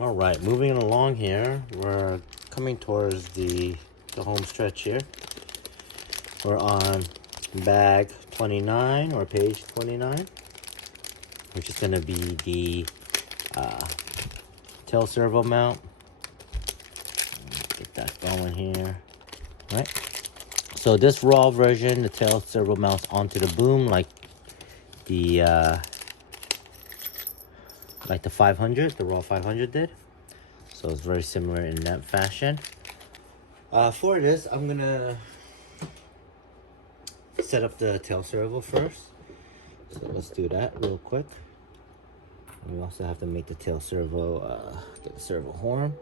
All right, moving along here, we're coming towards the home stretch here. We're on bag 29 or page 29, which is going to be the tail servo mount. Get that going here. All right. So this raw version, the tail servo mounts onto the boom like the 500, the raw 500 did. So it's very similar in that fashion. For this, I'm gonna set up the tail servo first. So let's do that real quick. And we also have to make the tail servo, get the servo horn.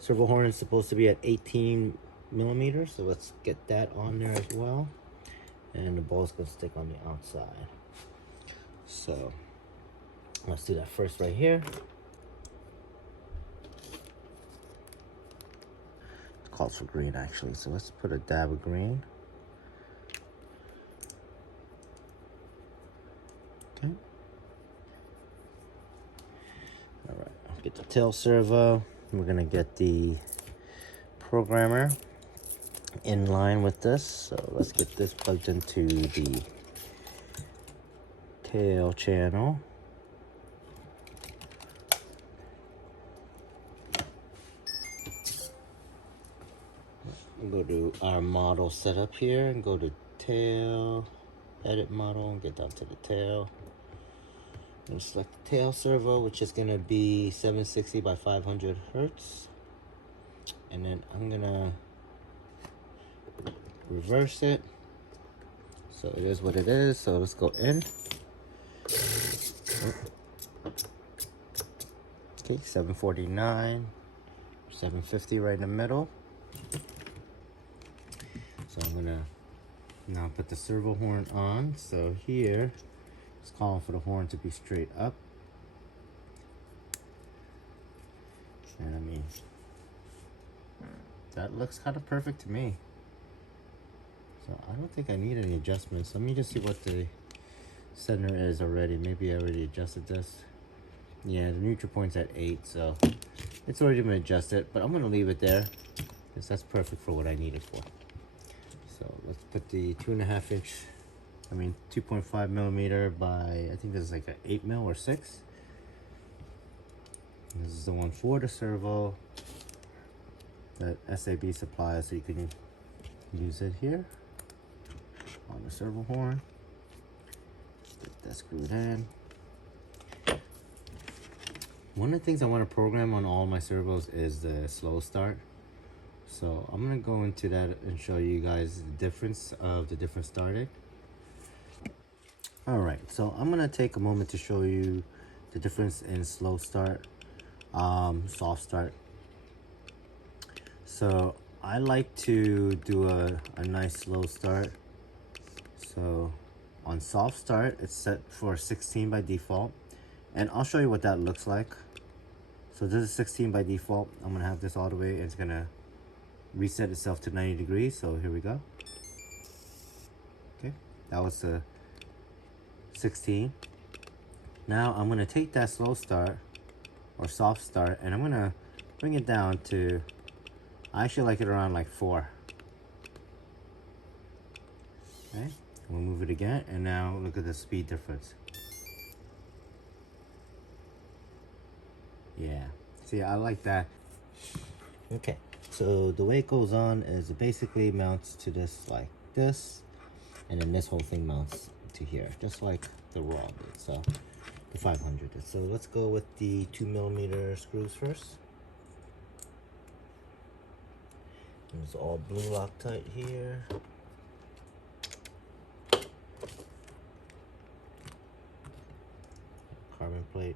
Servo horn is supposed to be at 18 millimeters, so let's get that on there as well. And the ball's gonna stick on the outside. So let's do that first right here. It calls for green actually, so let's put a dab of green. Okay. All right, get the tail servo. We're gonna get the programmer in line with this. So let's get this plugged into the tail channel. Go to our model setup here and go to tail, edit model, and get down to the tail. And select the tail servo, which is gonna be 760 by 500 hertz. And then I'm gonna reverse it. So it is what it is. So let's go in. Okay, 749, 750 right in the middle. So I'm gonna now put the servo horn on. So here, it's calling for the horn to be straight up. And I mean, that looks kind of perfect to me. So I don't think I need any adjustments. Let me just see what the center is already. Maybe I already adjusted this. Yeah, the neutral point's at 8, so it's already been adjusted, but I'm gonna leave it there because that's perfect for what I need it for. So let's put the 2.5 millimeter by, I think this is like an 8 mil or 6. And this is the one for the servo that SAB supplies, so you can use it here on the servo horn. Get that screwed in. One of the things I want to program on all my servos is the slow start. So I'm gonna go into that and show you guys the difference of the different starting. All right, so I'm gonna take a moment to show you the difference in slow start, soft start. So I like to do a nice slow start. So on soft start, it's set for 16 by default, and I'll show you what that looks like. So this is 16 by default. I'm gonna have this all the way, and it's gonna reset itself to 90 degrees. So here we go. Okay, that was the 16. Now I'm gonna take that slow start or soft start, and I'm gonna bring it down to, I actually like it around like 4. Okay, we'll move it again, and now look at the speed difference. Yeah, see, I like that. Okay, so the way it goes on is it basically mounts to this like this, and then this whole thing mounts to here, just like the raw did, so the 500 did. So let's go with the 2 millimeter screws first. It's all blue Loctite here. Carbon plate.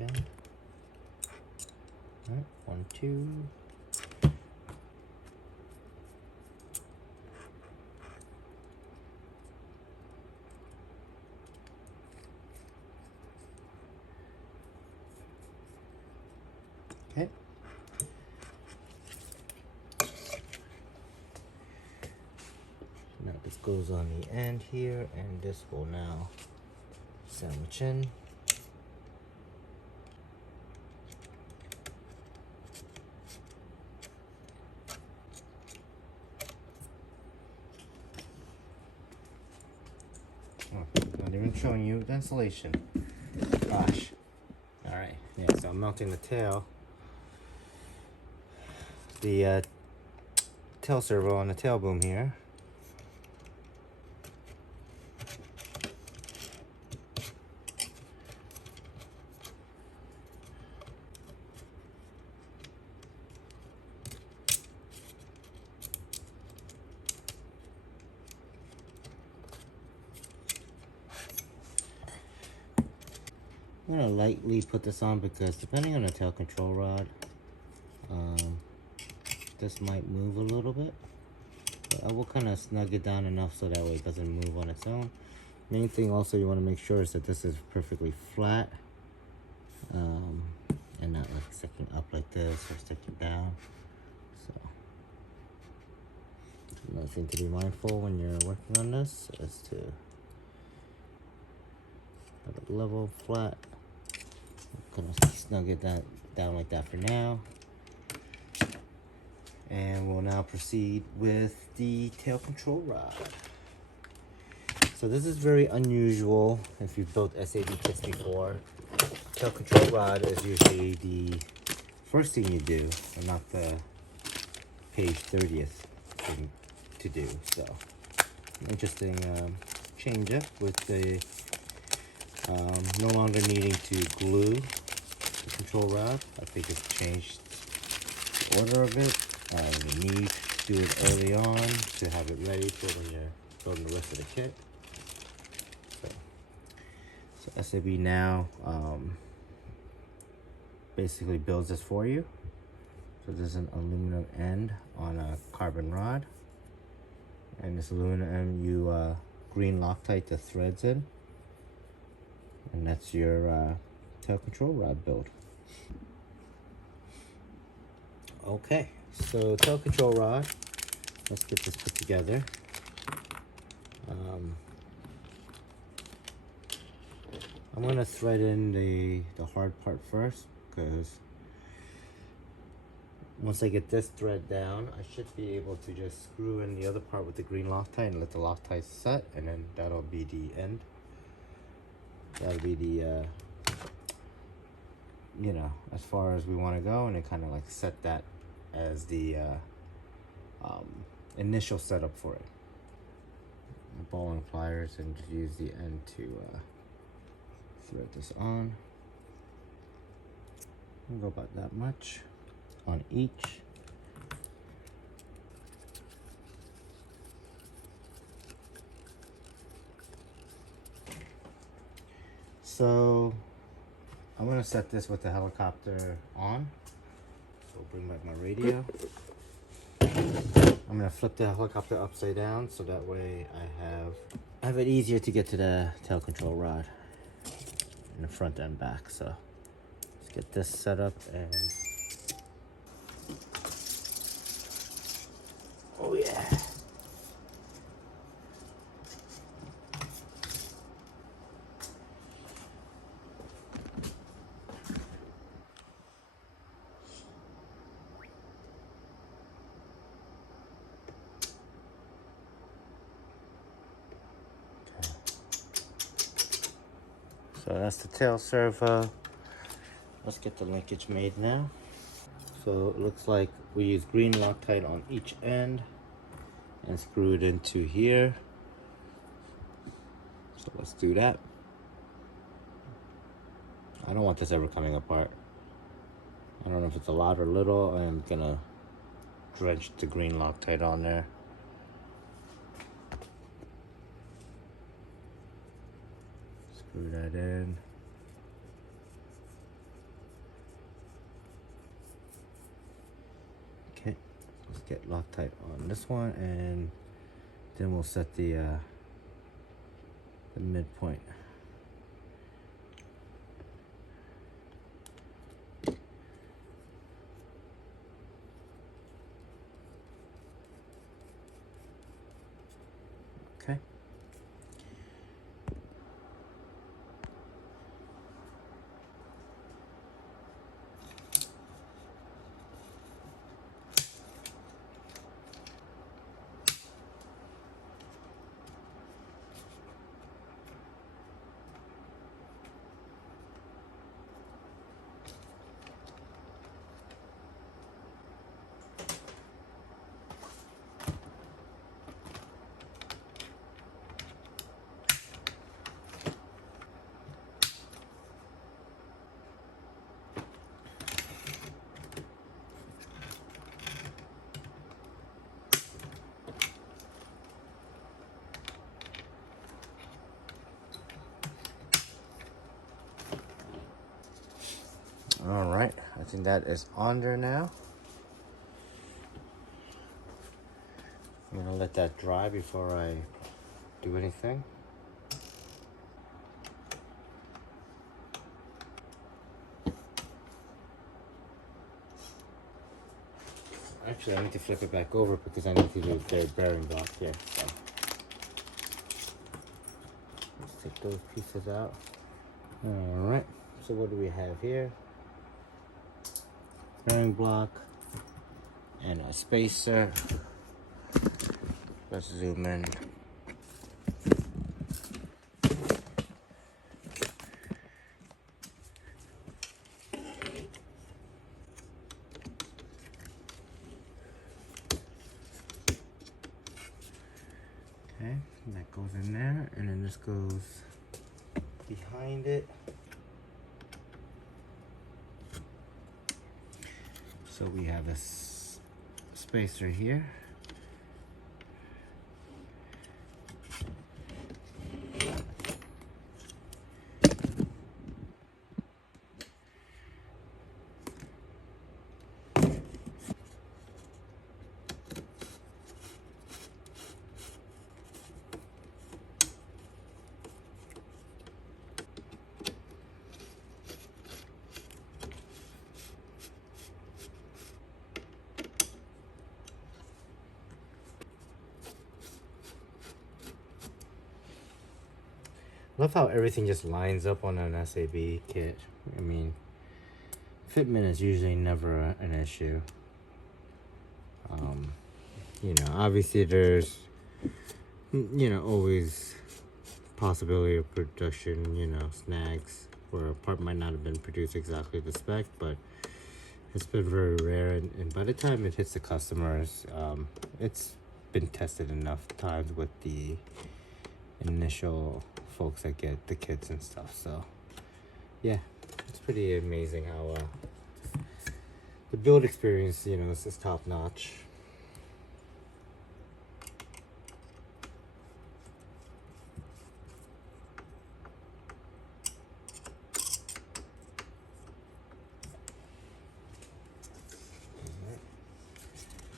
Okay. All right, 1, 2. Okay. this goes on the end here, and this will now sandwich in. Oh, not even showing you the installation. Gosh. Alright, yeah, so I'm mounting the tail. The tail servo on the tail boom here. I'm gonna lightly put this on because depending on the tail control rod, this might move a little bit. But I will kind of snug it down enough so that way it doesn't move on its own. Main thing also you want to make sure is that this is perfectly flat, and not like sticking up like this or sticking down. So another thing to be mindful when you're working on this is to have it level, flat. I'm gonna snug it down like that for now. And we'll now proceed with the tail control rod. So this is very unusual if you've built SAB kits before. Tail control rod is usually the first thing you do, and not the page 30th thing to do. So interesting change up with the no longer needing to glue the control rod. I think it's changed the order of it. You need to do it early on to have it ready for when you're building the rest of the kit. So SAB now basically builds this for you. So there's an aluminum end on a carbon rod, and this aluminum you green Loctite the threads in, and that's your tail control rod build. Okay, so tail control rod, let's get this put together. I'm gonna thread in the hard part first, because once I get this thread down, I should be able to just screw in the other part with the green Loctite and let the Loctite set, and then that'll be the end. That'll be the you know, as far as we want to go, and it kind of like set that as the initial setup for it. Ball and pliers, and just use the end to thread this on. We'll go about that much on each. So I'm gonna set this with the helicopter on. So we'll bring back my radio. I'm gonna flip the helicopter upside down so that way I have it easier to get to the tail control rod in the front and back. So let's get this set up, and oh yeah. So that's the tail servo. Let's get the linkage made now. So it looks like we use green Loctite on each end and screw it into here. So let's do that. I don't want this ever coming apart. I don't know if it's a lot or little. I'm gonna drench the green Loctite on there. Screw that in. Okay, let's get Loctite on this one, and then we'll set the midpoint. Okay. All right, I think that is on there now. I'm gonna let that dry before I do anything. Actually, I need to flip it back over because I need to do the bearing block here. So let's take those pieces out. All right, so what do we have here? Bearing block and a spacer. Let's zoom in. Okay, and that goes in there, and then this goes behind it. So we have a spacer here. Love how everything just lines up on an SAB kit. I mean, fitment is usually never an issue. You know, obviously there's, you know, always possibility of production, you know, snags where a part might not have been produced exactly the spec, but it's been very rare. And by the time it hits the customers, it's been tested enough times with the initial folks that get the kits and stuff. So yeah, it's pretty amazing how the build experience, you know, is top notch.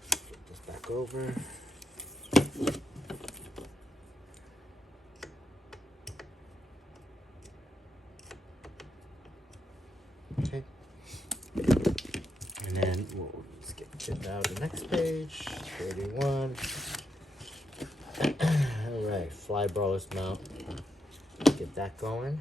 Flip this back over. Okay, and then we'll get down to the next page, 31. All right, fly brawlers mount. Get that going.